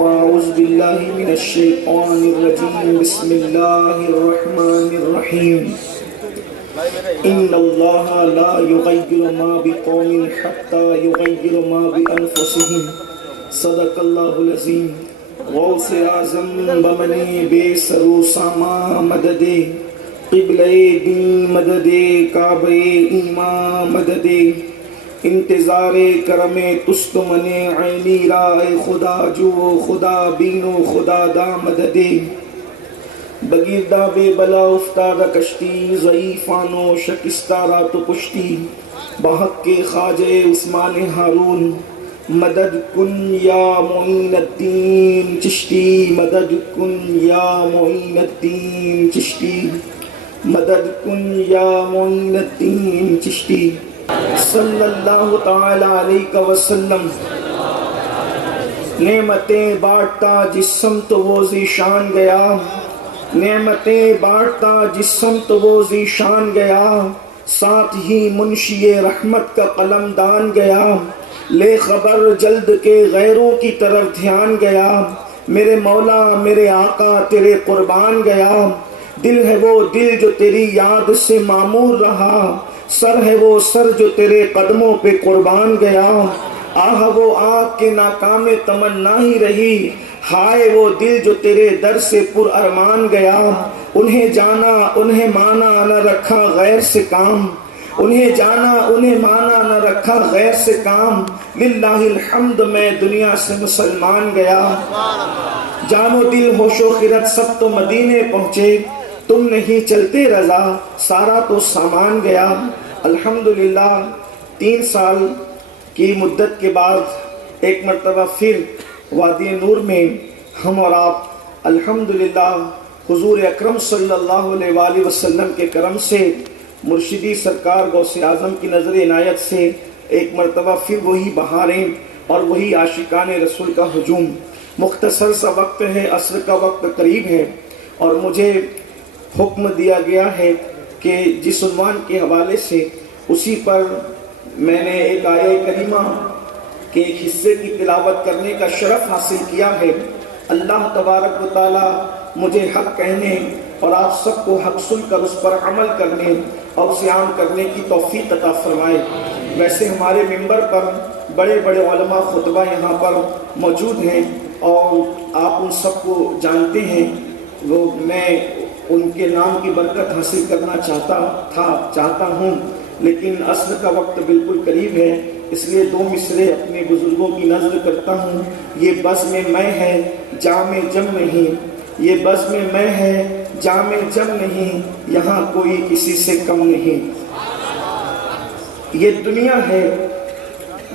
فأعوذ بالله من الشيطان الرجيم بسم الله الرحمن الرحيم إن الله لا يغير ما بقوم حتى يغير ما بأنفسهم صدق الله العظيم غوث اعظم بمنی بے سرو ساما مدد قبلہ دین مدد کعبہ ایمان مدد انتظار کرم تست من عینی رائے خدا جو خدا بینو خدا دا مدد بگیردہ بے بلا افتادہ کشتی ضعیفانو شکستہ رات و پشتی بحق کے خواجہ عثمان ہارون مدد کن یا معین الدین چشتی مدد کن یا معین الدین چشتی مدد کن یا معین الدین چشتی صلی اللہ تعالی علیہ وسلم نعمتیں بانٹتا جس سمت وہ ذیشان گیا نعمتیں بانٹتا جس سمت وہ ذیشان گیا ساتھ ہی منشی رحمت کا قلم دان گیا لے خبر جلد کے غیروں کی طرف دھیان گیا میرے مولا میرے آقا تیرے قربان گیا دل ہے وہ دل جو تیری یاد سے معمور رہا سر ہے وہ سر جو تیرے قدموں پہ قربان گیا آہ وہ آگ کے ناکام تمنا ہی رہی ہائے وہ دل جو تیرے در سے پر ارمان گیا انہیں جانا انہیں مانا نہ رکھا غیر سے کام انہیں جانا انہیں مانا نہ رکھا غیر سے کام للہ الحمد میں دنیا سے مسلمان گیا جان و دل ہوش و خرد سب تو مدینے پہنچے تم نہیں چلتے رضا سارا تو سامان گیا الحمدللہ 3 سال کی مدت کے بعد ایک مرتبہ پھر وادی نور میں ہم اور آپ الحمدللہ حضور اکرم صلی اللہ علیہ وآلہ وسلم کے کرم سے مرشدی سرکار غوث اعظم کی نظر عنایت سے ایک مرتبہ پھر وہی بہاریں اور وہی عاشقان رسول کا ہجوم مختصر سا وقت ہے عصر کا وقت قریب ہے اور مجھے حکم دیا گیا ہے کہ جس عنوان کے حوالے سے اسی پر میں نے ایک آیہ کریمہ کے ایک حصے کی تلاوت کرنے کا شرف حاصل کیا ہے اللہ تبارک و تعالی مجھے حق کہنے اور آپ سب کو حق سن کر اس پر عمل کرنے اور اسے عام کرنے کی توفیق عطا فرمائے ویسے ہمارے ممبر پر بڑے بڑے علماء خطبہ یہاں پر موجود ہیں اور آپ ان سب کو جانتے ہیں وہ میں ان کے نام کی برکت حاصل کرنا چاہتا ہوں لیکن عصر کا وقت بالکل قریب ہے اس لیے 2 مصرے اپنے بزرگوں کی نظر کرتا ہوں یہ بزم میں ہے جام جم نہیں یہ بزم میں ہے جام جم نہیں یہاں کوئی کسی سے کم نہیں یہ دنیا ہے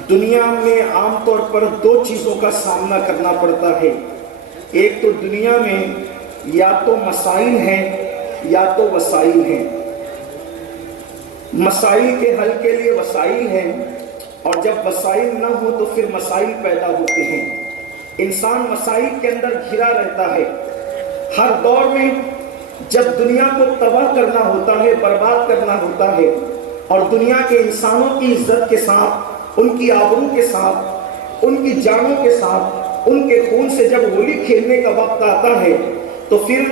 دنیا میں عام طور پر 2 چیزوں کا سامنا کرنا پڑتا ہے ایک تو دنیا میں یا تو مسائل ہیں یا تو وسائل ہیں مسائل کے حل کے لیے وسائل ہیں اور جب وسائل نہ ہو تو پھر مسائل پیدا ہوتے ہیں انسان مسائل کے اندر گھرا رہتا ہے ہر دور میں جب دنیا کو تباہ کرنا ہوتا ہے برباد کرنا ہوتا ہے اور دنیا کے انسانوں کی عزت کے ساتھ ان کی آبرو کے ساتھ ان کی جانوں کے ساتھ ان کے خون سے جب ہولی کھیلنے کا وقت آتا ہے تو پھر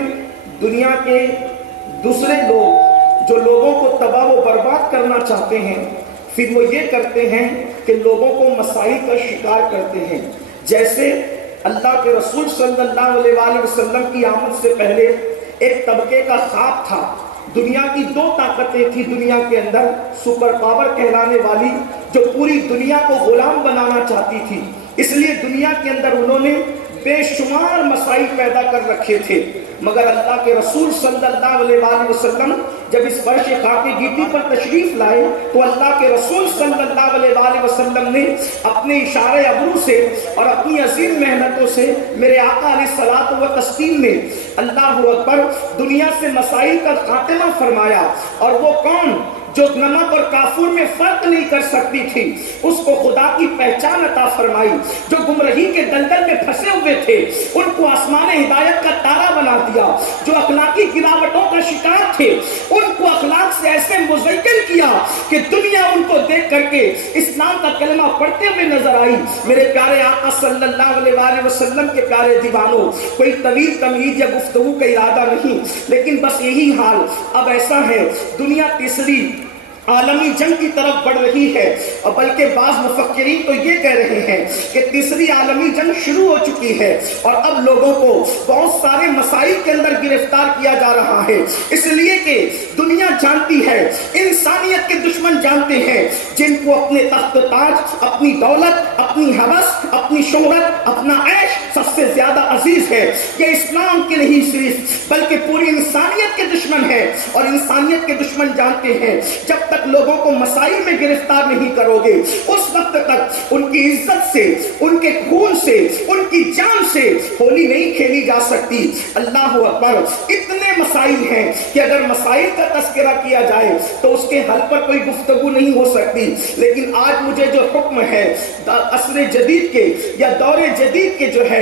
دنیا کے دوسرے لوگ جو لوگوں کو تباہ و برباد کرنا چاہتے ہیں پھر وہ یہ کرتے ہیں کہ لوگوں کو مسائل کا شکار کرتے ہیں جیسے اللہ کے رسول صلی اللہ علیہ وآلہ وسلم کی آمد سے پہلے ایک طبقے کا خواب تھا دنیا کی 2 طاقتیں تھی دنیا کے اندر سپر پاور کہلانے والی جو پوری دنیا کو غلام بنانا چاہتی تھی اس لیے دنیا کے اندر انہوں نے بے شمار مسائل پیدا کر رکھے تھے مگر اللہ کے رسول صلی اللہ علیہ وآلہ وسلم جب اس فرش خاک گیتی پر تشریف لائے تو اللہ کے رسول صلی اللہ علیہ وآلہ وسلم نے اپنے اشارے ابرو سے اور اپنی عظیم محنتوں سے میرے آقا علیہ الصلوۃ والتسلیم نے اللہ اکبر دنیا سے مسائل کا خاتمہ فرمایا اور وہ قوم جو نمک اور کافور میں فرق نہیں کر سکتی تھی اس کو خدا کی پہچان عطا فرمائی جو گمراہی کے دلدل میں پھنسے ہوئے ہوئے تھے ان کو آسمان ہدایت کا تارا بنا دیا، جو اخلاقی گراوٹوں کا شکار تھے ان کو اخلاق سے ایسے مزین کیا کہ دنیا ان کو دیکھ کر کے اسلام کا کلمہ پڑھتے ہوئے نظر آئی۔ میرے پیارے آقا صلی اللہ علیہ وآلہ وسلم کے پیارے دیوانوں، کوئی طویل تمہید یا گفتگو کا ارادہ نہیں، لیکن بس یہی حال اب ایسا ہے، دنیا تیسری عالمی جنگ کی طرف بڑھ رہی ہے، اور بلکہ بعض مفکرین تو یہ کہہ رہے ہیں کہ تیسری عالمی جنگ شروع ہو چکی ہے، اور اب لوگوں کو بہت سارے مسائل کے اندر گرفتار کیا جا رہا ہے، اس لیے کہ دنیا جانتی ہے، انسانیت کے دشمن جانتے ہیں، جن کو اپنے تخت تاج، اپنی دولت، اپنی ہوس، اپنی شہرت، اپنا عیش سب سے زیادہ عزیز ہے، یہ اسلام کے نہیں صرف بلکہ پوری انسانیت کے دشمن ہے، اور انسانیت کے دشمن جانتے ہیں جب تک لوگوں کو مسائل میں گرفتار نہیں کرو گے اس وقت تک ان کی عزت سے، ان کے خون سے، ان کی جان سے ہولی نہیں کھیلی جا سکتی۔ اللہ اکبر، اتنے مسائل ہیں کہ اگر مسائل کا تذکرہ کیا جائے تو اس کے حل پر کوئی گفتگو نہیں ہو سکتی، لیکن آج مجھے جو حکم ہے عصر جدید کے یا دور جدید کے جو ہے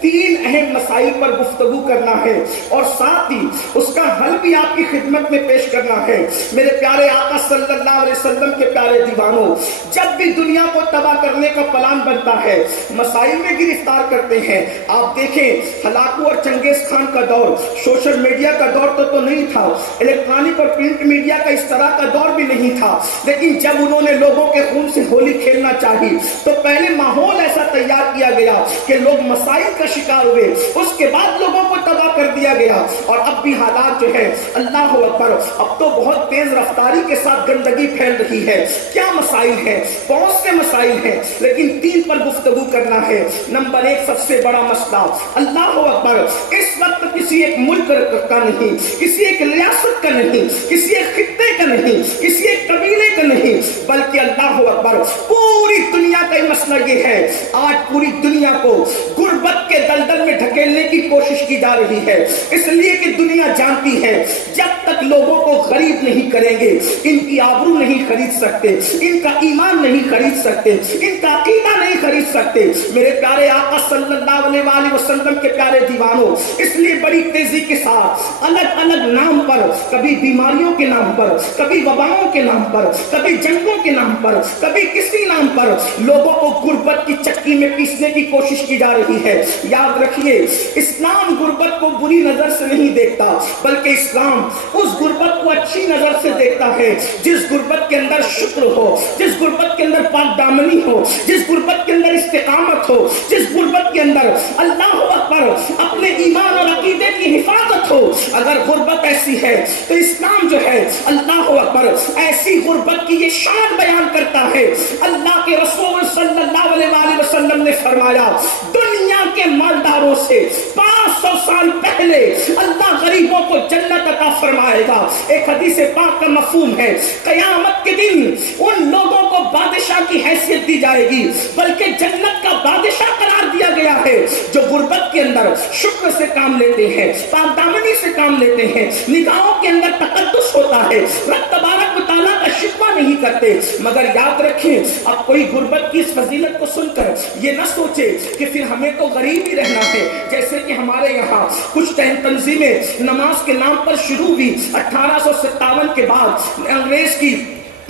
تین اہم مسائل پر گفتگو کرنا ہے، اور ساتھ ہی اس کا حل بھی آپ کی خدمت میں پیش کرنا ہے۔ میرے پیارے آقا صلی اللہ علیہ وسلم کے پیارے دیوانوں، جب بھی دنیا کو تباہ کرنے کا پلان بنتا ہے مسائل میں گرفتار کرتے ہیں۔ آپ دیکھیں ہلاکو اور چنگیز خان کا دور سوشل میڈیا کا دور تو نہیں تھا، الیکٹرانک اور پرنٹ میڈیا کا اس طرح کا دور بھی نہیں تھا، لیکن جب انہوں نے لوگوں کے خون سے ہولی کھیلنا چاہی تو پہلے ماحول ایسا تیار کیا گیا کہ لوگ مسائل کا شکار ہوئے، اس کے بعد لوگوں کو تباہ کر دیا گیا، اور اب بھی حالات جو ہے اللہ اکبر، اب تو بہت تیز رفتاری کے ساتھ گندگی پھیل رہی ہے۔ کیا مسائل ہیں؟ بہت سے مسائل ہیں، لیکن تین پر گفتگو کرنا ہے۔ نمبر ایک، سب سے بڑا مسئلہ اللہ اکبر اس وقت کسی ایک ملک کا نہیں، کسی ایک ریاست کا نہیں، کسی ایک خطے کا نہیں، کسی ایک قبیلے کا نہیں، بلکہ اللہ اکبر پوری دنیا کا مسئلہ یہ ہے۔ آج پوری دنیا کو غربت کے دلدل میں ڈھکیلنے کی کوشش کی جا رہی ہے، اس لیے کہ دنیا جانتی ہے جب تک لوگوں کو غریب نہیں کریں گے ان کی آبرو نہیں خرید سکتے، ان کا ایمان نہیں خرید سکتے، ان کا عقیدہ نہیں خرید سکتے۔ میرے پیارے آقا صلی اللہ علیہ وآلہ وسلم کے پیارے دیوانوں، اس لیے بڑی تیزی کے ساتھ الگ الگ نام پر، کبھی بیماریوں کے نام پر، کبھی وباؤں کے نام پر، کبھی جنگوں کے نام پر، کبھی کسی نام پر لوگوں کو غربت کی چکی میں پیسنے کی کوشش کی جا رہی ہے۔ یاد رکھیے اسلام غربت کو بری نظر سے نہیں دیکھتا، بلکہ اسلام اس غربت کو اچھی نظر سے دیکھتا ہے جس غربت کے اندر شکر ہو، جس غربت کے اندر پاک دامنی ہو، جس غربت کے اندر استقامت ہو، جس غربت کے اندر اللہ اکبر اپنے ایمان اور عقیدے کی حفاظت ہو۔ اگر غربت ایسی ہے تو اسلام جو ہے اللہ اکبر ایسی غربت کی یہ شان بیان کرتا ہے۔ اللہ کے رسول صلی اللہ علیہ وآلہ وسلم نے فرمایا دنیا کے مالداروں سے 500 سال پہلے اللہ غریبوں کو جنت عطا فرمائے گا۔ ایک حدیث پاک کا مفہوم ہے قیامت کے دن ان لوگوں کو بادشاہ کی حیثیت دی جائے گی، بلکہ جنت کا بادشاہ قرار دیا گیا ہے جو غربت کے اندر شکر سے کام لیتے ہیں، پاک دامنی سے کام لیتے ہیں، نگاہوں کے اندر تقدس ہوتا ہے، رب تبارک و تعالیٰ کا شکوہ نہیں کرتے۔ مگر یاد رکھیں اب کوئی غربت کی اس فضیلت کو سن کر یہ نہ سوچے کہ پھر ہمیں تو غریب ہی رہنا ہے، جیسے کہ ہمارے یہاں کچھ تنظیمیں نماز کے نام پر شروع ہوئی 1857 کے بعد انگریز کی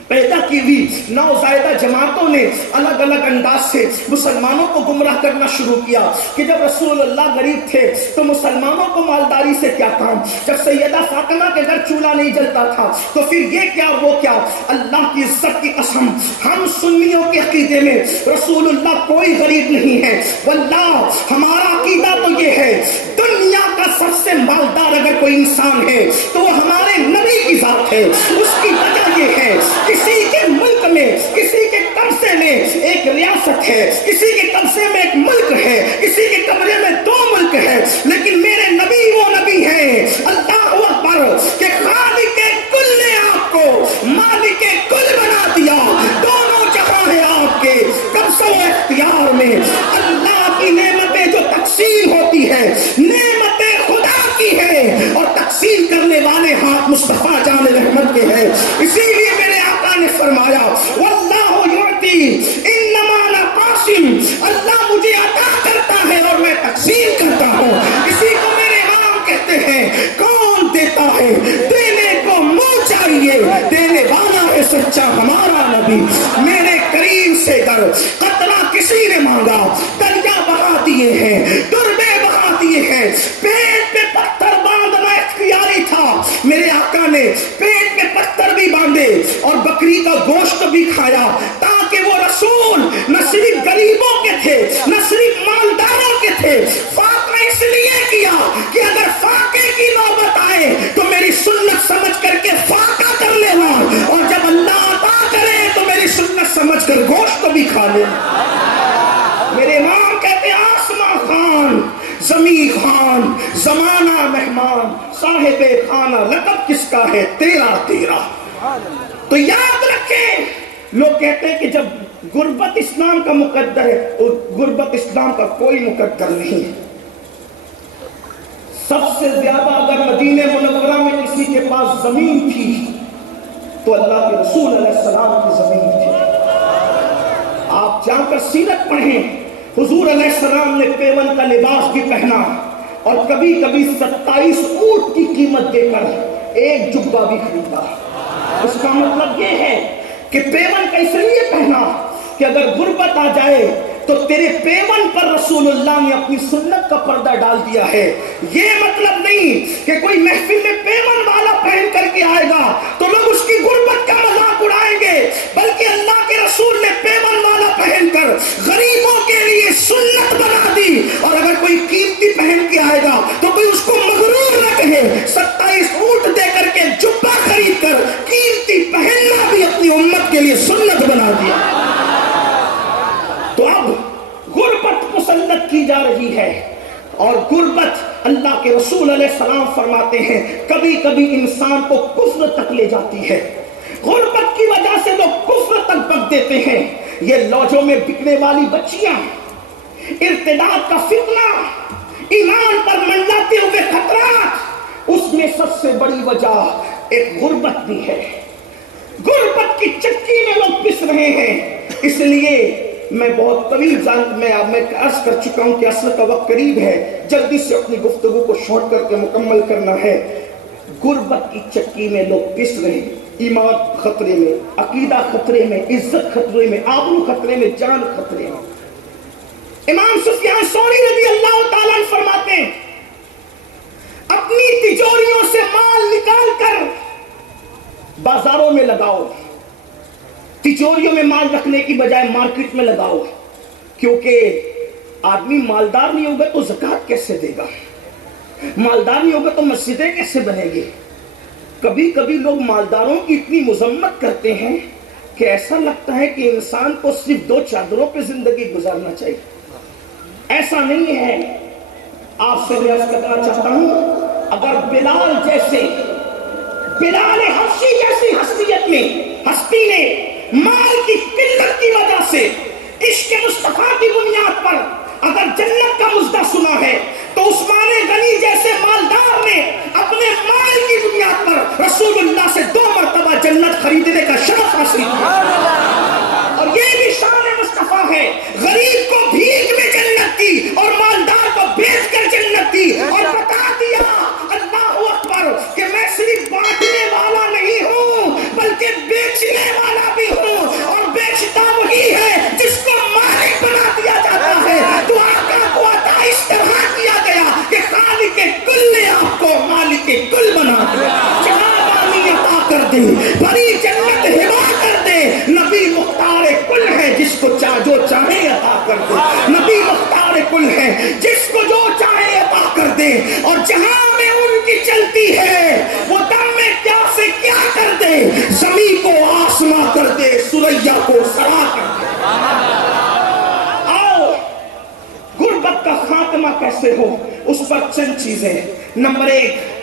پیدا کی ہوئی نوزائیدہ جماعتوں نے الگ الگ انداز سے مسلمانوں کو گمراہ کرنا شروع کیا کہ جب رسول اللہ غریب تھے تو مسلمانوں کو مالداری سے کیا کام، جب سیدہ فاطمہ کے گھر چولہا نہیں جلتا تھا تو پھر یہ کیا وہ کیا۔ اللہ کی عزت کی قسم ہم سنیوں کے عقیدے میں رسول اللہ کوئی غریب نہیں ہے، واللہ ہمارا عقیدہ تو یہ ہے دنیا کا سب سے مالدار اگر کوئی انسان ہے تو وہ ہمارے نبی کی ذات ہے۔ اس کی وجہ یہ ہے کسی کے ملک میں، کسی کے قبضے میں ایک ریاست ہے، کسی کے قبضے میں ایک ملک ہے، کسی کے کمرے میں 2 ملک ہے، لیکن میرے نبی وہ نبی ہیں اللہ اکبر کہ خالق کل نے آپ کو مالک کل بنا دیا، دونوں جہاں ہیں آپ کے قبضہ و اختیار میں۔ اللہ کی نعمتیں جو تقسیم ہوتی ہے نعمتیں خدا کی ہے، اور تقسیم کرنے والے ہاتھ مصطفیٰ جان رحمت کے ہیں۔ اسی لیے میرے آقا نے فرمایا واللہ یعطی انما انا قاسم، اللہ مجھے عطا کرتا ہے اور میں ہے دینے کو منہ چاہیے، دینے والا ہے سچا ہمارا نبی۔ میرے کریم سے گر قطرہ کسی نے مانگا، دریا بہا دیے ہیں، دربے بہا دیے ہیں۔ پیٹ پہ پتھر باندھنا اختیاری تھا، میرے آقا نے پیٹ پہ پتھر بھی باندھے اور بکری کا گوشت بھی کھایا، تاکہ وہ رسول نہ صرف غریبوں کے تھے نہ صرف مالداروں کے تھے۔ فاقہ اس لیے کیا کہ اگر فاقے کی نوبت آئے تو میری سنت سمجھ کر کے فاقہ کر لینا، اور جب اللہ عطا کرے تو میری سنت سمجھ کر گوشت بھی کھا لینا۔ میرے امام کہتے ہیں آسمان خان، زمین خان، زمانہ مہمان، صاحب خانہ لقب کس کا ہے؟ تیرا تیرا۔ تو یاد رکھیں، لوگ کہتے ہیں کہ جب غربت اسلام کا مقدر ہے، اور غربت اسلام کا کوئی مقدر نہیں ہے۔ سب سے زیادہ اگر مدینہ منورہ میں کسی کے پاس زمین تھی تو اللہ کے رسول علیہ السلام کی زمین تھی۔ آپ جا کر سیرت پڑھیں، حضور علیہ السلام نے پیون کا لباس بھی پہنا، اور کبھی کبھی 27 اونٹ کی قیمت دے کر ایک جبہ بھی خریدا۔ اس کا مطلب یہ ہے کہ پیون کا اس لیے پہنا کہ اگر غربت آ جائے تو تیرے پیون پر رسول اللہ نے اپنی سنت کا پردہ ڈال دیا ہے۔ یہ مطلب نہیں کہ کوئی محفل میں پیون والا پہن کر کے آئے گا تو لوگ اس کی غربت کا مذاق اڑائیں گے، بلکہ اللہ کے رسول نے پیون والا پہن کر غریبوں کے لیے سنت بنا دی۔ اور اگر کوئی قیمتی پہن کے آئے گا تو کوئی اس کو مغرور نہ کہے، 27 اونٹ دے کر کے جبہ خرید کر قیمتی پہننا بھی اپنی امت کے لیے سنت بنا دیا۔ تو اب غربت مسلط کی جا رہی ہے، اور غربت اللہ کے رسول علیہ السلام فرماتے ہیں کبھی کبھی انسان کو کفر تک لے جاتی ہے۔ غربت کی وجہ سے لوگ کفر تک بک دیتے ہیں۔ یہ لوجوں میں بکنے والی بچیاں، ارتداد کا فتنہ، ایمان پر منڈلاتے ہوئے خطرات، اس میں سب سے بڑی وجہ ایک غربت بھی ہے۔ غربت کی چکی میں لوگ پس رہے ہیں۔ اس لیے میں بہت طویل میں عرض کر چکا ہوں کہ عصر کا وقت قریب ہے، جلدی سے اپنی گفتگو کو شارٹ کر کے مکمل کرنا ہے۔ غربت کی چکی میں لوگ پس رہے ہیں، ایمان خطرے میں، عقیدہ خطرے میں، عزت خطرے میں، آبرو خطرے میں، جان خطرے میں۔ امام سفیان ثوری رضی اللہ تعالیٰ عنہ فرماتے ہیں اپنی تجوریوں سے مال نکال کر بازاروں میں لگاؤ، تجوریوں میں مال رکھنے کی بجائے مارکیٹ میں لگاؤ، کیونکہ آدمی مالدار نہیں ہوگا تو زکوٰۃ کیسے دے گا، مالدار نہیں ہوگا تو مسجدیں کیسے بنے گی۔ کبھی کبھی لوگ مالداروں کی اتنی مذمت کرتے ہیں کہ ایسا لگتا ہے کہ انسان کو صرف 2 چادروں پہ زندگی گزارنا چاہیے۔ ایسا نہیں ہے۔ آپ سے عرض کرنا چاہتا ہوں، اگر بلال حبشی جیسی ہستی نے مال کی قلت کی وجہ سے عشق مصطفیٰ کی بنیاد پر اگر جنت کا مژدہ سنا ہے، تو عثمان غنی جیسے مالدار نے اپنے مال کی بنیاد پر رسول اللہ سے 2 مرتبہ جنت خریدنے کا شرف حاصل کیا۔ اور یہ بھی شان مصطفیٰ ہے، غریب کو بھیک میں جنت دی اور مالدار کو بیچ کر جنت دی، اور بتا دیا اللہ اکبر کہ میں صرف بانٹنے والا نہیں ہوں بلکہ بیچنے والا بھی ہوں، اور بیچتا وہی ہے جس کو مالک بنا دیا جاتا ہے۔ تو آقا کو عطا اس طرح کیا گیا کہ خالق کل نے آپ کو مالک کل بنا دیا، جہاں عطا کر دے، بڑی جنت ہبا کر دے۔ نبی مختار کل ہے، جس کو جو چاہے عطا کر دے، نبی مختار کل ہے، جس کو جو چاہے عطا کر دے، اور جہاں میں ان کی چلتی ہے وہ دم میں کیا سے کیا کر دے، زمین کو آسماں کر دے، سریا کو سرا کر دے۔ آؤ غربت کا خاتمہ کیسے ہو، اس پر چند چیزیں۔ نمبر 1،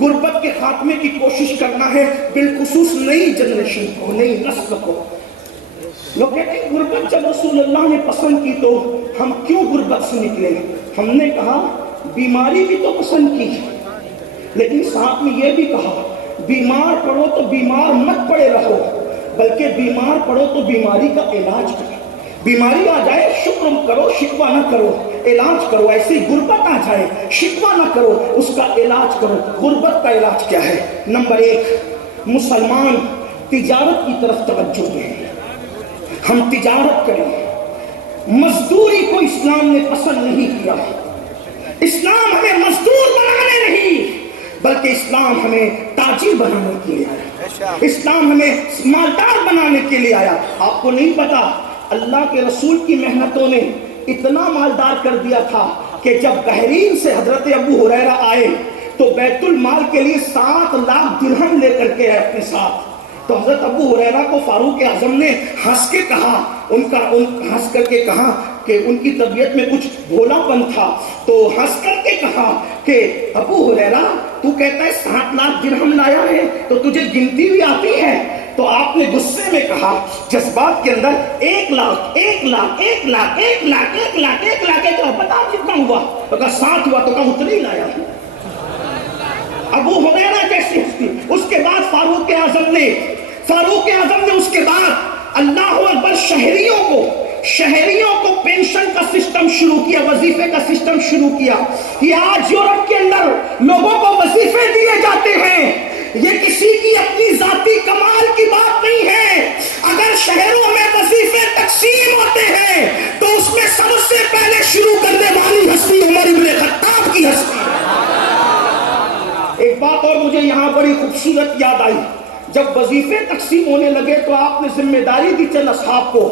غربت کے خاتمے کی کوشش کرنا ہے، بالخصوص نئی جنریشن کو، نئی نسل کو۔ لوگ کہتے ہیں غربت جب رسول اللہ نے پسند کی تو ہم کیوں غربت سے نکلے؟ ہم نے کہا بیماری بھی تو پسند کی، لیکن ساتھ میں یہ بھی کہا بیمار پڑو تو بیمار مت پڑے رہو، بلکہ بیمار پڑو تو بیماری کا علاج کرو۔ بیماری آ جائے شکر کرو, شکوہ نہ کرو, علاج کرو. ایسی غربت آ جائے شکوہ نہ کرو, اس کا علاج کرو. غربت کا علاج کیا ہے؟ نمبر 1, مسلمان تجارت کی طرف توجہ دیں. ہم تجارت کریں. مزدوری کو اسلام نے پسند نہیں کیا. اسلام ہمیں مزدور بنانے نہیں بلکہ اسلام ہمیں تاجر بنانے کے لیے آیا. اسلام ہمیں مالدار بنانے کے لیے آیا. آپ کو نہیں پتا اللہ کے رسول کی محنتوں نے اتنا مالدار کر دیا تھا کہ جب بحرین سے حضرت ابو ہریرہ آئے تو بیت المال کے لیے 7 لاکھ درہم لے کر کے آئے اپنے ساتھ. تو حضرت ابو ہریرہ کو فاروق اعظم نے ہنس کے کہا, ہنس کر کے کہا کہ ان کی طبیعت میں کچھ بھولا پن تھا, تو ہنس کر کے کہا کہ ابو ہریرہ تو کہتا ہے 7 لاکھ درہم لایا ہے تو تجھے گنتی بھی آتی ہے؟ تو آپ نے غصے میں کہا جذبات کے اندر 1 لاکھ 1 لاکھ 1 لاکھ 1 لاکھ 1 لاکھ 1 لاکھ بتا کتنا ہوا؟ تو کہا 7 ہوا. تو کہا اتنا ہی لایا. ابو ہریرہ جیسی ہستی. اس کے بعد فاروق اعظم نے اس کے بعد اللہ اکبر شہریوں کو پینشن کا سسٹم شروع کیا, وظیفے کا سسٹم شروع کیا. یہ آج یورپ کے اندر لوگوں کو وظیفے دیے جاتے ہیں. یہ کسی کی اپنی ذاتی کمال کی بات نہیں ہے. اگر شہروں میں وظیفے تقسیم ہوتے ہیں تو اس میں سب سے پہلے شروع کرنے والی ہستی عمر بن خطاب کی ہستی. ایک بات اور مجھے یہاں بڑی خوبصورت یاد آئی. جب وظیفے تقسیم ہونے لگے تو آپ نے ذمہ داری دی چند اصحاب کو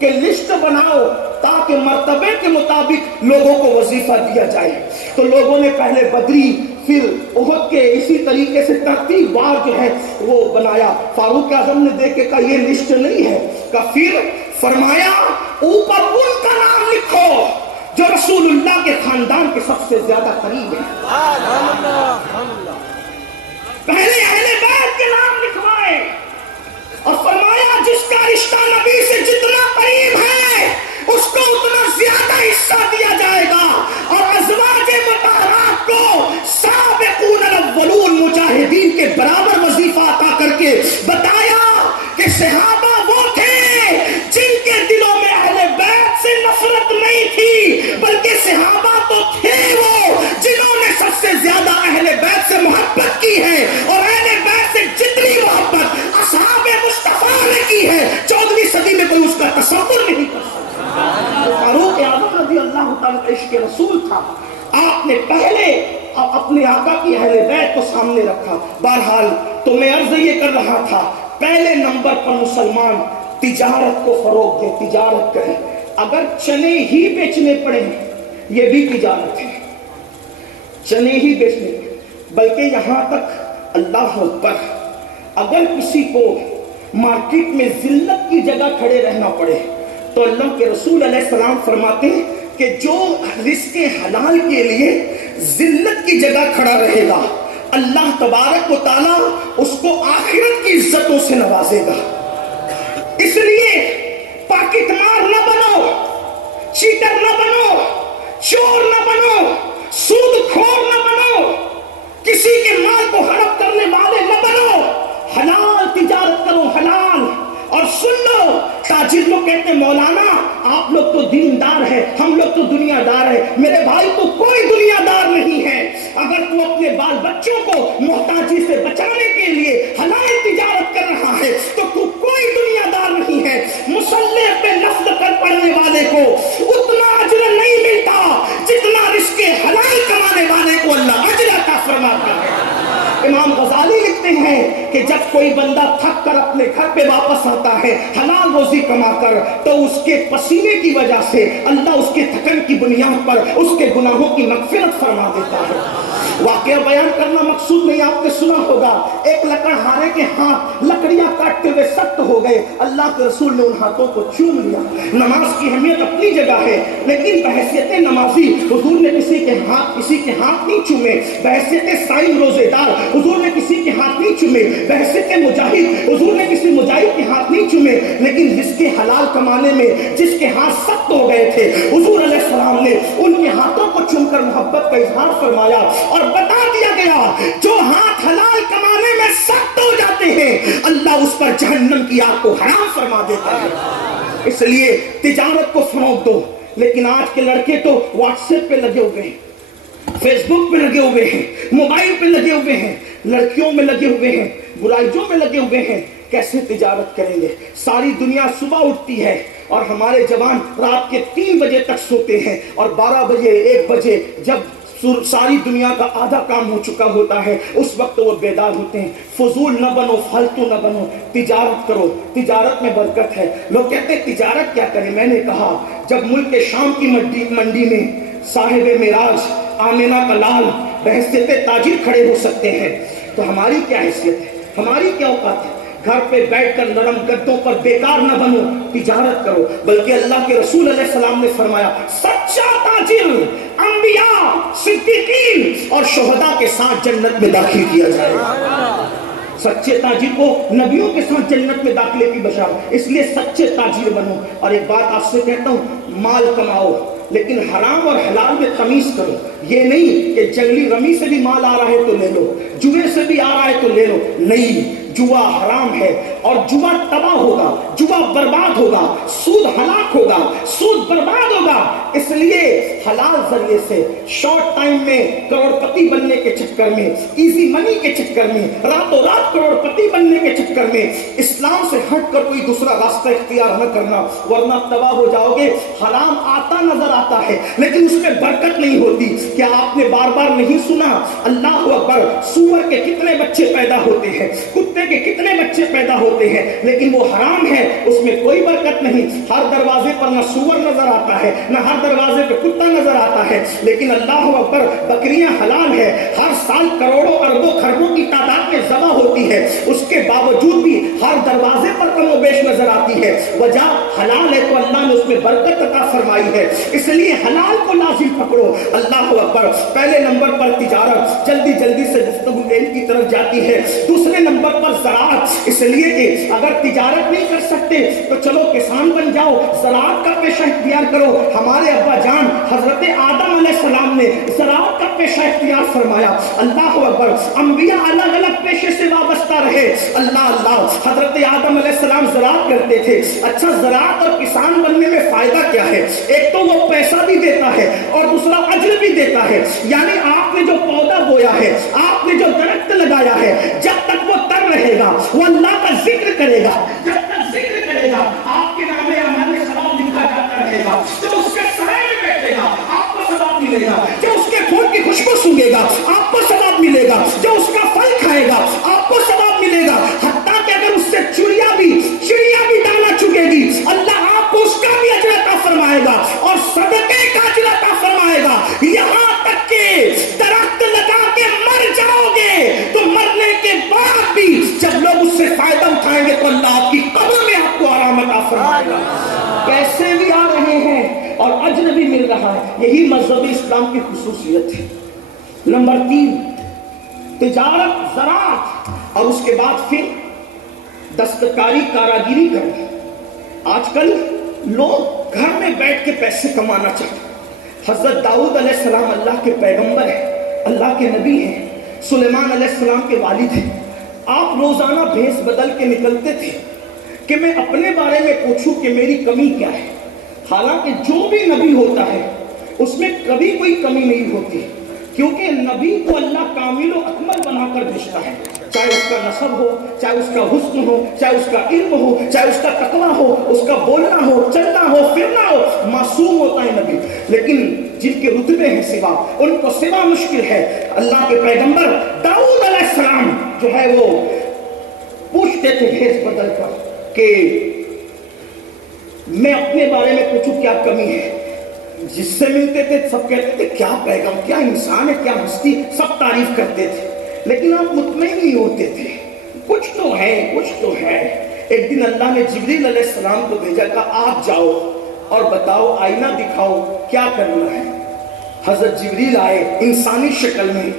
کہ لسٹ بناؤ تاکہ مرتبے کے مطابق لوگوں کو وظیفہ دیا جائے. تو لوگوں نے پہلے بدری پھر احد کے اسی طریقے سے ترتیب وار جو ہے وہ بنایا. فاروق اعظم نے دیکھ کے کہا یہ لسٹ نہیں ہے. پھر فرمایا اوپر ان کا نام لکھو جو رسول اللہ کے خاندان کے سب سے زیادہ قریب ہیں. پہلے اہل بیت کے نام لکھوائے اور فرمایا جس کا رشتہ نبی سے جتنا قریب ہے اس کو اتنا زیادہ حصہ دیا جائے گا. اور ازواج مطہرات کو سابقون الاولون مجاہدین کے برابر وظیفہ عطا کر کے بتایا کہ صحابہ وہ تھے جن کے دلوں میں اہل بیت سے نفرت نہیں تھی بلکہ صحابہ تو تھے وہ جنہوں نے سب سے زیادہ اہل بیت سے محبت کی ہے. اور اہل بیت سے جتنی محبت اصحاب مصطفیٰ نے کی ہے 14ویں صدی میں کوئی اس کا تصور نہیں کر سکتا. فاروق اعظم رضی اللہ تعالیٰ کا عشق رسول تھا. آپ نے پہلے اپنے آقا کی اہل بیت کو سامنے رکھا. بہرحال تو میں عرض یہ کر رہا تھا پہلے نمبر پر مسلمان تجارت کو فروغ دے, تجارت کریں. اگر چنے ہی بیچنے پڑے یہ بھی تجارت ہے. چنے ہی بیچنے بلکہ یہاں تک اللہ اکبر اگر کسی کو مارکیٹ میں ذلت کی جگہ کھڑے رہنا پڑے تو اللہ کے رسول علیہ السلام فرماتے ہیں کہ جو رزق حلال کے لیے ذلت کی جگہ کھڑا رہے گا اللہ تبارک و تعالیٰ اس کو آخرت کی عزتوں سے نوازے گا. اس لیے پاکٹ مار نہ بنو, چیٹر نہ بنو, چور نہ بنو, سود خور نہ بنو, کسی کے مال کو ہڑپ کرنے والے نہ بنو. حلال تجارت کرو, حلال. اور سن لو تاجر لوگ کہتے ہیں مولانا آپ لوگ تو دیندار ہیں, ہم لوگ تو دنیا دار ہیں. میرے بھائی تو کوئی دنیا دار نہیں ہے. اگر تو اپنے بال بچوں کو محتاجی سے بچانے کے لیے حلال تجارت کر رہا ہے تو کوئی دنیا دار نہیں ہے. مصلح پہ لفظ کر پڑھنے والے کو اتنا اجر نہیں ملتا جتنا رزق حلال کمانے والے کو اللہ اجر عطا فرماتا ہے. امام غزالی لکھتے ہیں کہ جب کوئی بندہ تھک کر اپنے گھر پہ واپس آتا ہے حلال روزی کما کر تو اس کے پسینے کی وجہ سے اللہ اس کے تھکن کی بنیاد پر اس کے گناہوں کی مغفرت فرما دیتا ہے. واقعہ بیان کرنا مقصود نہیں, آپ نے سنا ہوگا ایک لکڑہارے کے ہاتھ لکڑیاں کاٹتے ہوئے سخت ہو گئے. اللہ کے رسول نے ان ہاتھوں کو چوم لیا. نماز کی اہمیت اپنی جگہ ہے لیکن بحیثیت نمازی حضور نے کسی کے ہاتھ نہیں چومے. بحیثیت صائم روزے دار حضور نے کسی کے ہاتھ نہیں چومے. بحیثیت مجاہد حضور نے کسی مجاہد کے ہاتھ نہیں چومے. لیکن جس کے حلال کمانے میں جس کے ہاتھ سخت ہو گئے تھے حضور علیہ السلام نے ان کے ہاتھوں کو چوم کر محبت کا اظہار فرمایا اور بتا دیا گیا جو ہاتھ حلال کمانے میں سخت ہو جاتے ہیں اللہ اس پر جہنم کی آگ کو حرام فرما دیتا ہے. اس لیے تجارت کو فروغ دو. لیکن آج کے لڑکے تو واٹس ایپ پہ لگے ہوئے ہیں, فیس بک پہ لگے ہوئے ہیں, موبائل پہ لگے ہوئے ہیں, لڑکیوں میں لگے ہوئے ہیں, برائیوں میں لگے ہوئے ہیں. کیسے تجارت کریں گے؟ ساری دنیا صبح اٹھتی ہے اور ہمارے جوان رات کے 3 بجے تک سوتے ہیں, اور 12 بجے 1 بجے جب ساری دنیا کا آدھا کام ہو چکا ہوتا ہے اس وقت وہ بیدار ہوتے ہیں. فضول نہ بنو, فالتو نہ بنو, تجارت کرو, تجارت میں برکت ہے. لوگ کہتے ہیں تجارت کیا کریں؟ میں نے کہا جب ملک شام کی منڈی میں صاحب معراج آمینہ کا لال بحیثیت تاجر کھڑے ہو سکتے ہیں تو ہماری کیا حیثیت ہے, ہماری کیا اوقات ہے؟ گھر پہ بیٹھ کر نرم گدوں پر بیکار نہ بنو, تجارت کرو. بلکہ اللہ کے رسول علیہ السلام نے فرمایا سچا تاجر انبیاء, صدیقین اور شہداء کے ساتھ جنت میں داخل کیا جائے گا. سچے تاجر کو نبیوں کے ساتھ جنت میں داخلے کی بشارت. اس لیے سچے تاجر بنو. اور ایک بات آپ سے کہتا ہوں, مال کماؤ لیکن حرام اور حلال میں تمیز کرو. یہ نہیں کہ جنگلی رمی سے بھی مال آ رہا ہے تو لے لو, جوے سے بھی آ رہا ہے تو لے لو. نہیں, جوا حرام ہے اور جوا تباہ ہوگا, جوا برباد ہوگا, سود ہلاک ہوگا, سود برباد ہوگا. اس لیے حلال ذریعے سے شارٹ ٹائم میں کروڑ پتی بننے کے چکر میں, ایزی منی کے چکر میں, راتوں رات کروڑ پتی بننے کے چکر میں اسلام سے ہٹ کر کوئی دوسرا راستہ اختیار نہ کرنا, ورنہ تباہ ہو جاؤ گے. حرام آتا نظر آتا ہے لیکن اس میں برکت نہیں ہوتی. کیا آپ نے بار بار نہیں سنا اللہ اکبر, سور کے کتنے بچے پیدا ہوتے ہیں, کتے کے کتنے بچے پیدا ہوتے ہیں, لیکن وہ حرام ہے, اس میں کوئی برکت نہیں. ہر دروازے پر نہ سور نظر آتا ہے, نہ ہر دروازے پہ کتا نظر آتا ہے, لیکن اللہ اکبر بکریاں حلال ہے. ہر سال کروڑوں اربوں خربوں کی تعداد میں ذبح ہوتی ہے, اس کے باوجود بھی ہر دروازے پر کم و بیش نظر آتی ہے. وجہ حلال ہے تو اللہ نے اس میں برکت عطا فرمائی ہے. اس لیے حلال کو لازم پکڑو. اللہ اکبر. پہلے نمبر پر تجارت جلدی جلدی سے گفتگو کی طرف جاتی ہے. دوسرے نمبر پر زراعت, اس لیے کہ اگر تجارت نہیں کر سکتے تو چلو کسان بن جاؤ, زراعت کا پیشہ اختیار کرو. ہمارے ابا جان حضرت آدم علیہ السلام نے زراعت کا پیشہ اختیار فرمایا. اللہ اکبر. انبیاء الگ الگ پیشے سے وابستہ رہے. اللہ اللہ. حضرت آدم علیہ السلام زراعت کرتے تھے. اچھا, زراعت اور کسان بننے میں فائدہ کیا ہے؟ ایک تو وہ پیسہ بھی دیتا ہے اور دوسرا اجر بھی دیتا ہے. یعنی آپ نے جو پودا بویا ہے, آپ نے جو درخت لگایا ہے, جب تک وہ تر رہے گا وہ اللہ کا ذکر کرے گا, جب تک ذکر کرے گا آپ کے نام اعمال ثواب لکھا جاتا رہے گا. جو اس کے سائے میں بیٹھے گا آپ کو ثواب ملے گا, جو اس کے پھول کی خوشبو سونگے گا آپ کو ثواب ملے گا, جو اس کا پھل کھائے گا آپ کو ثواب ملے گا. حتیٰ کہ اگر اس سے چڑیا بھی دانا چگے گی اللہ آپ کو اس کا بھی اجر عطا فرمائے گا اور صدقے کا اجر عطا فرمائے گا. یہاں تک کہ درخت لگا کے مر جاؤ گے تو مرنے کے بعد بھی جب لوگ اس سے فائدہ اٹھائیں گے تو اللہ آپ کی قبر میں آپ کو آرام عطا فرمائے گا. پیسے بھی آ رہے ہیں اور اجر بھی مل رہا ہے. یہی مذہب اسلام کی خصوصیت ہے. نمبر 3 تجارت, زراعت, اور اس کے بعد پھر دستکاری, کاراگیری کرو. آج کل لوگ گھر میں بیٹھ کے پیسے کمانا چاہتے ہیں. حضرت داؤد علیہ السلام اللہ کے پیغمبر ہیں, اللہ کے نبی ہیں, سلیمان علیہ السلام کے والد ہیں. آپ روزانہ بھیس بدل کے نکلتے تھے کہ میں اپنے بارے میں پوچھوں کہ میری کمی کیا ہے. حالانکہ جو بھی نبی ہوتا ہے اس میں کبھی کوئی کمی نہیں ہوتی, کیونکہ نبی کو اللہ کامل و اکمل بنا کر بھیجتا ہے. چاہے اس کا نسب ہو, چاہے اس کا حسن ہو, چاہے اس کا علم ہو, چاہے اس کا تقویٰ ہو, اس کا بولنا ہو, چلنا ہو, پھرنا ہو, معصوم ہوتا ہے نبی. لیکن جن کے رتبے ہیں سوا, ان کو سوا مشکل ہے. اللہ کے پیغمبر داؤد علیہ السلام جو ہے وہ پوچھتے تھے بھیس بدل کر کہ میں اپنے بارے میں پوچھوں کیا کمی ہے. جس سے ملتے تھے سب کہتے تھے کیا پیغام, کیا انسان ہے, کیا ہستی, سب تعریف کرتے تھے. لیکن آپ مطمئن نہیں ہوتے تھے, کچھ تو ہے, کچھ تو ہے. ایک دن اللہ نے جبریل علیہ السلام کو بھیجا, کہا آپ جاؤ اور بتاؤ, آئینہ دکھاؤ کیا کرنا ہے. حضرت جبریل آئے انسانی شکل میں,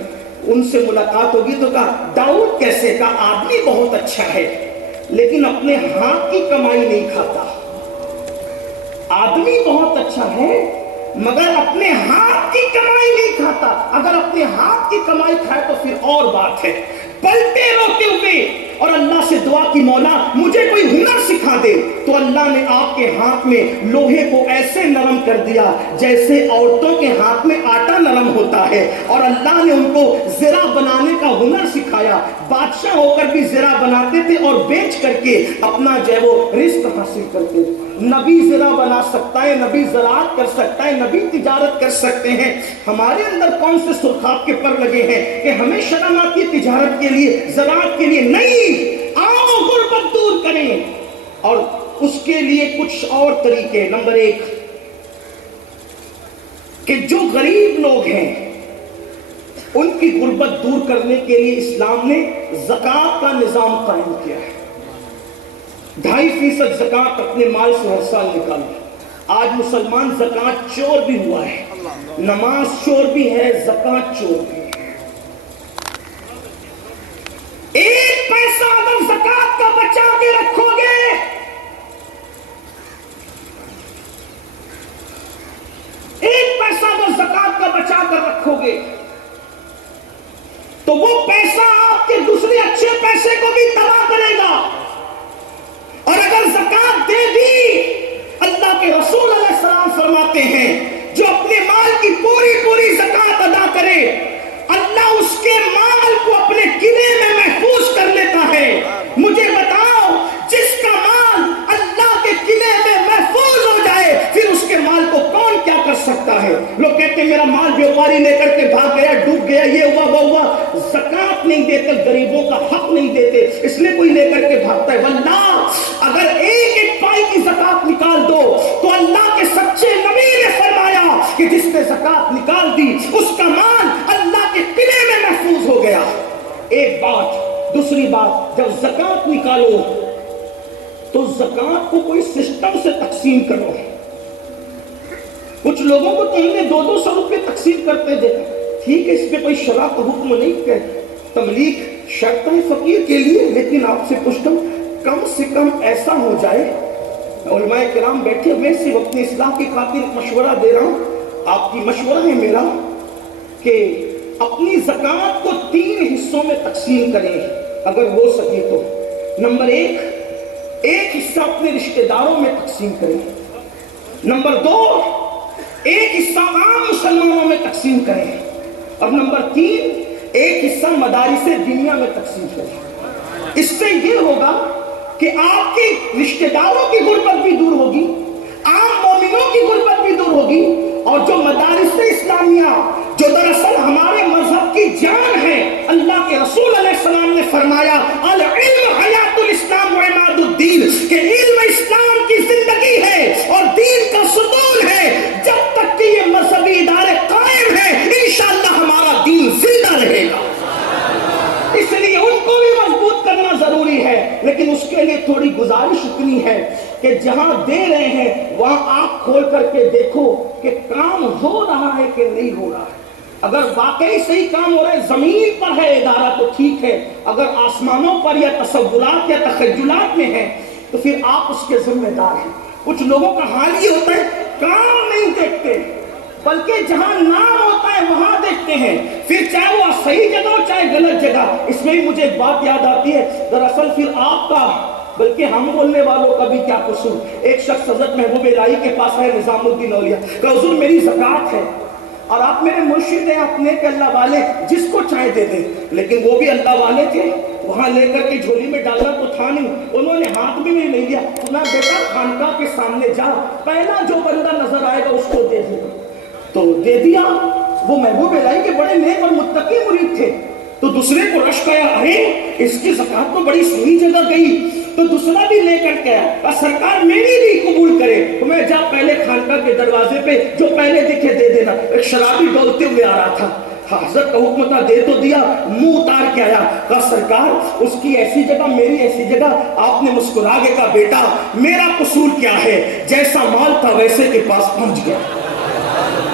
ان سے ملاقات ہوگی تو کہا داؤد کیسے؟ کہا آدمی بہت اچھا ہے لیکن اپنے ہاتھ کی کمائی نہیں کھاتا. آدمی بہت اچھا ہے مگر اپنے ہاتھ کی کمائی نہیں کھاتا. اگر اپنے ہاتھ کی کمائی کھائے تو پھر اور بات ہے. پلٹے روتے ہوئے اور اللہ سے دعا کی مولا مجھے کوئی ہنر سکھا دے, تو اللہ نے آپ کے ہاتھ میں لوہے کو ایسے نرم کر دیا جیسے عورتوں کے ہاتھ میں آٹا نرم ہوتا ہے, اور اللہ نے ان کو زرہ بنانے کا ہنر سکھایا. بادشاہ ہو کر بھی زرہ بناتے تھے اور بیچ کر کے اپنا جو ہے وہ رزق حاصل کرتے. نبی زرہ بنا سکتا ہے, نبی زراعت کر سکتا ہے, نبی تجارت کر سکتے ہیں. ہمارے اندر کون سے سرخاب کے پر لگے ہیں کہ ہمیں شرم آتی ہے تجارت کے لیے, زراعت کے لیے؟ نہیں, آؤ غربت دور کریں. اور اس کے لیے کچھ اور طریقے. نمبر ایک کہ جو غریب لوگ ہیں ان کی غربت دور کرنے کے لیے اسلام نے زکوٰۃ کا نظام قائم کیا ہے. 2.5% زکوٰۃ اپنے مال سے ہر سال نکالو. آج مسلمان زکوٰۃ چور بھی ہوا ہے, نماز چور بھی ہے, زکوٰۃ چور بھی ہے. ایک پیسہ اگر زکوٰۃ کا بچا کے رکھو گے, ایک پیسہ اگر زکوٰۃ کا بچا کر رکھو گے تو وہ پیسہ آپ کے دوسرے اچھے پیسے کو بھی تباہ کرے گا. اور اگر زکوٰۃ دے دی, اللہ کے رسول علیہ السلام فرماتے ہیں جو اپنے مال کی پوری پوری زکوٰۃ ادا کرے, اللہ اس کے مال کو اپنے قلعے میں محفوظ کر لیتا ہے. مجھے بتاؤ, جس کا مال اللہ کے قلعے میں محفوظ ہو جائے پھر اس کے مال کو کون کیا کر سکتا ہے؟ لوگ کہتے ہیں میرا مال بیوپاری لے کر کے بھاگ گیا, ڈوب گیا, یہ ہوا وہ ہوا. زکوٰۃ نہیں دیتے, غریبوں کا حق نہیں دیتے, اس لیے کوئی لے کر کے بھاگتا ہے. واللہ اگر ایک ایک پائی کی زکوٰۃ نکال دو تو اللہ کے سچے نبی نے فرمایا کہ جس نے زکوٰۃ نکال دی اس کا مال اللہ کے قلعے میں محفوظ ہو گیا. ایک بات. دوسری بات, جب زکوٰۃ نکالو تو زکوٰۃ کو کوئی سسٹم سے تقسیم کرو. کچھ لوگوں کو تو ہم نے 200 روپے تقسیم کرتے دیکھا. ٹھیک ہے, اس پہ کوئی شرع کا حکم نہیں کہ تملیغ شرط ہے فقیر کے لیے, لیکن آپ سے پوچھتا ہوں کم سے کم ایسا ہو جائے. علماء کرام بیٹھے, میں صرف اپنی اصلاح کی خاطر مشورہ دے رہا ہوں, آپ کی مشورہ ہے میرا کہ اپنی زکوٰۃ کو 3 حصوں میں تقسیم کریں اگر ہو سکے تو. نمبر 1, ایک حصہ اپنے رشتہ داروں میں تقسیم کریں. نمبر 2, ایک حصہ عام مسلمانوں میں تقسیم کریں. اور نمبر 3, ایک حصہ مدارس دنیا میں تقسیم کریں. اس سے یہ ہوگا کہ آپ کے رشتہ داروں کی غربت بھی دور ہوگی, عام مومنوں کی غربت بھی دور ہوگی, اور جو مدارس اسلامیہ جو دراصل ہمارے مذہب کی جان ہے, اللہ کے رسول علیہ السلام نے فرمایا العلم حیات الاسلام و عماد الدین, کہ علم اسلام کی زندگی ہے اور دین کا ستون ہے. جب تک کہ یہ مذہبی ادارے قائم ہیں انشاءاللہ ہمارا دین زندہ رہے گا. اس لیے ان کو بھی مضبوط کرنا ضروری ہے, لیکن اس کے لیے تھوڑی گزارش اتنی ہے کہ جہاں دے رہے ہیں وہاں آپ کھول کر کے دیکھو کہ کام ہو رہا ہے کہ نہیں ہو رہا ہے. اگر واقعی صحیح کام ہو رہا ہے, زمین پر ہے ادارہ تو ٹھیک ہے, اگر آسمانوں پر یا تصورات یا تخیلات میں ہے تو پھر آپ اس کے ذمہ دار ہیں. کچھ لوگوں کا حال یہ ہوتا ہے کام نہیں دیکھتے بلکہ جہاں نام ہوتا ہے وہاں دیکھتے ہیں, پھر چاہے وہ صحیح جگہ ہو چاہے غلط جگہ. اس میں بھی مجھے ایک بات یاد آتی ہے, دراصل پھر آپ کا بلکہ ہم بولنے والوں کا بھی کیا قصور. ایک شخص حضرت محبوب الہی کے پاس ہے, نظام الدین اولیاء, کہ حضور میری زکوٰۃ ہے اور آپ میرے مرشد ہیں, آپ نیک اللہ والے, جس کو چاہے دے دیں. لیکن وہ بھی اللہ والے تھے, وہاں لے کر کے جھولی میں ڈالنا تو تھا نہیں, انہوں نے ہاتھ بھی نہیں لے لیا. نہ بیٹا خانقاہ کے سامنے جا, پہلا جو بندہ نظر آئے گا اس کو دے دے. تو دے دیا. وہ محبوب الہی کے بڑے نیک اور متقی مرید تھے, تو دوسرے کو رشک آیا, ارے اس کی زکوٰۃ تو بڑی صحیح جگہ گئی. تو دوسرا بھی لے کر کے آیا, سرکار میری بھی قبول کرے. تو میں جا پہلے خانقاہ کے دروازے پہ جو پہلے دکھے دے دینا. ایک شرابی ڈولتے ہوئے آ رہا تھا, حضرت کا حکم تھا, دے تو دیا, منہ اتار کے آیا, کہا سرکار اس کی ایسی جگہ میری ایسی جگہ. آپ نے مسکرا کے کہا بیٹا میرا قصور کیا ہے, جیسا مال تھا ویسے کے پاس پہنچ گیا.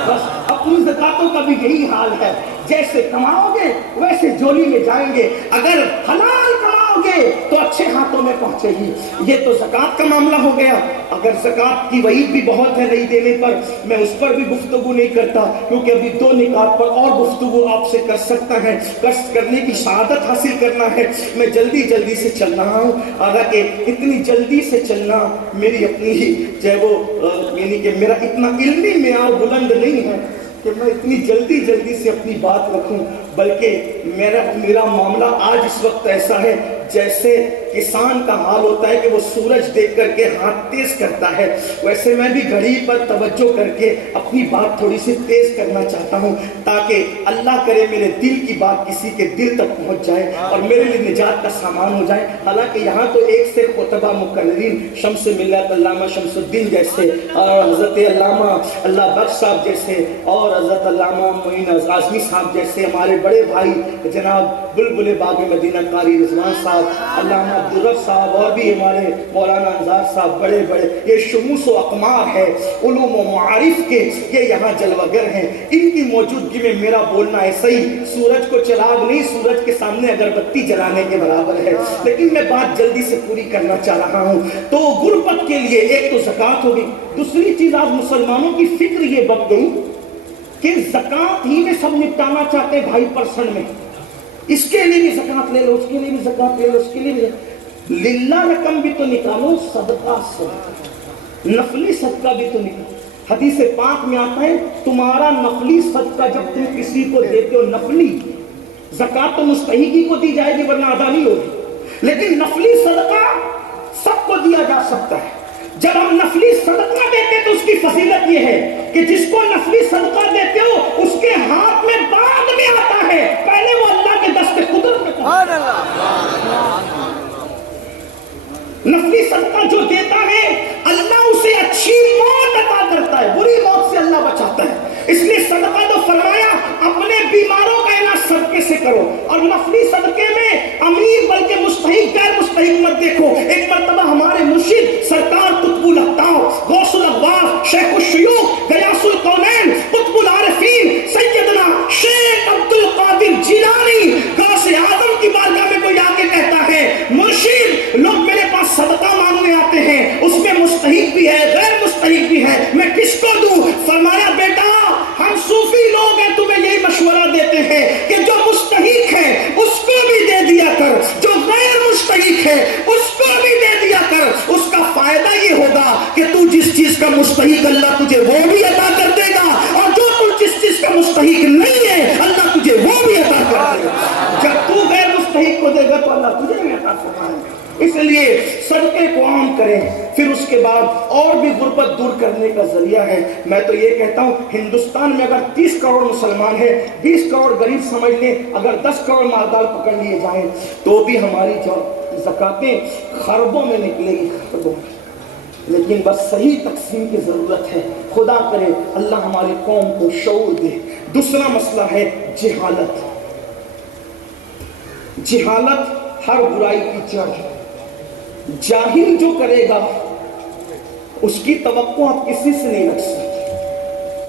بس اپنی زکاتوں کا بھی یہی حال ہے, جیسے کماؤ گے ویسے جولی میں جائیں گے. اگر حلال کماؤ لاؤ گے تو اچھے ہاتھوں میں پہنچے گی. یہ تو زکوٰۃ کا معاملہ ہو گیا. اگر زکوٰۃ کی وعید بھی بہت ہے نہیں دینے پر, میں اس پر بھی گفتگو نہیں کرتا, کیونکہ ابھی 2 نکات پر اور گفتگو آپ سے کر سکتا ہے, کرنے کی شہادت حاصل کرنا ہے. میں جلدی سے چل رہا ہوں, حالانکہ اتنی جلدی سے چلنا میری اپنی ہی چاہے وہ یعنی کہ میرا اتنا علمی معیار بلند نہیں ہے کہ میں اتنی جلدی سے اپنی بات رکھوں, بلکہ میرا معاملہ آج اس وقت ایسا ہے جیسے کسان کا حال ہوتا ہے کہ وہ سورج دیکھ کر کے ہاتھ تیز کرتا ہے, ویسے میں بھی گھڑی پر توجہ کر کے اپنی بات تھوڑی سی تیز کرنا چاہتا ہوں, تاکہ اللہ کرے میرے دل کی بات کسی کے دل تک پہنچ جائے اور میرے لیے نجات کا سامان ہو جائے. حالانکہ یہاں تو ایک سے خطبہ مقررین شمس ملت علامہ شمس الدین جیسے اور حضرت علامہ اللہ بخش صاحب جیسے اور حضرت علامہ معین اعظمی صاحب جیسے ہمارے بڑے بھائی جناب بلبل باغ مدینہ قاری رضوان صاحب, علامہ عبدالرب صاحب, اور بھی ہمارے مولانا انصار صاحب بڑے یہ شموس و اقمار ہے علوم و معارف کے, یہ یہاں جلوگر ہیں. ان کی موجودگی میں میرا بولنا ایسا ہی سورج کو چراغ نہیں, سورج کے سامنے اگربتی جلانے کے برابر ہے. لیکن میں بات جلدی سے پوری کرنا چاہ رہا ہوں. تو غربت کے لیے ایک تو زکوٰۃ ہوگی, دوسری چیز آج مسلمانوں کی فکر یہ بن گئی کہ زکوٰۃ ہی میں سب نپٹانا چاہتے ہیں بھائی پرسن میں, اس کے لیے بھی زکوٰۃ لے لو, اس کے لیے بھی زکوٰۃ لے لو, اس کے لیے بھی للہ رقم بھی تو نکالو, صدقہ نفلی صدقہ بھی تو نکالو. حدیث پاک میں آتا ہے تمہارا نفلی صدقہ جب تم کسی کو دیتے ہو, نفلی زکوٰۃ تو مستحقی کو دی جائے گی ورنہ ادا نہیں ہوگی, لیکن نفلی صدقہ سب کو دیا جا سکتا ہے. جب ہم نفلی صدقہ دیتے تو اس کی فضیلت یہ ہے کہ جس کو نفلی صدقہ دیتے ہو اس کے ہاتھ میں بعد میں آتا ہے, پہلے وہ اللہ کے دست قدرت میں پہنچتا ہے. نفلی صدقہ جو دیتا ہے اللہ اسے اچھی موت عطا کرتا ہے, بری موت سے اللہ بچاتا ہے. اس لیے صدقہ تو فرمایا اپنے بیماروں کا علاج صدقے سے کرو, اور نفلی صدقے میں امیر بلکہ مستحق غیر مستحق مت دیکھو. ایک مرتبہ ہمارے مرشد سرکار قطب الاقطاب غوث الاغواث شیخ الشیوخ غیاث القونین قطب العارفین سیدنا شیخ عبد القادر جیلانی غوث اعظم کی بارگاہ میں کوئی آ کے کہتا ہے مرشد لوگ میرے پاس صدقہ مانگنے آتے ہیں, اس میں مستحق بھی ہے غیر مستحق بھی ہے, میں کس کو دوں؟ فرمایا بیٹا ہم صوفی لوگ ہیں, تمہیں یہی مشورہ دیتے ہیں کہ جو مستحق ہے اس کو بھی دے دیا کر, جو غیر مستحق ہے اس کو بھی دے دیا کر. اس کا فائدہ یہ ہوگا کہ تو جس چیز کا مستحق اللہ تجھے وہ بھی عطا کر دے گا, اور جو تو جس چیز کا مستحق نہیں ہے اللہ تجھے وہ بھی عطا کر دے گا. جب تو غیر مستحق کو دے گا تو اللہ تجھے بھی عطا فرمائے گا. اس لیے صدقے کو عام کریں. پھر اس کے بعد اور بھی غربت دور کرنے کا ذریعہ ہے. میں تو یہ کہتا ہوں ہندوستان میں اگر 30 کروڑ مسلمان ہیں, 20 کروڑ غریب سمجھ لیں, اگر 10 کروڑ مالدار پکڑ لیے جائیں تو بھی ہماری جو زکاتیں خربوں میں نکلے گی, خربوں میں. لیکن بس صحیح تقسیم کی ضرورت ہے. خدا کرے اللہ ہماری قوم کو شعور دے. دوسرا مسئلہ ہے جہالت. جہالت ہر برائی کی جڑ ہے. جاہل جو کرے گا اس کی توقع آپ کسی سے نہیں رکھ سکتے.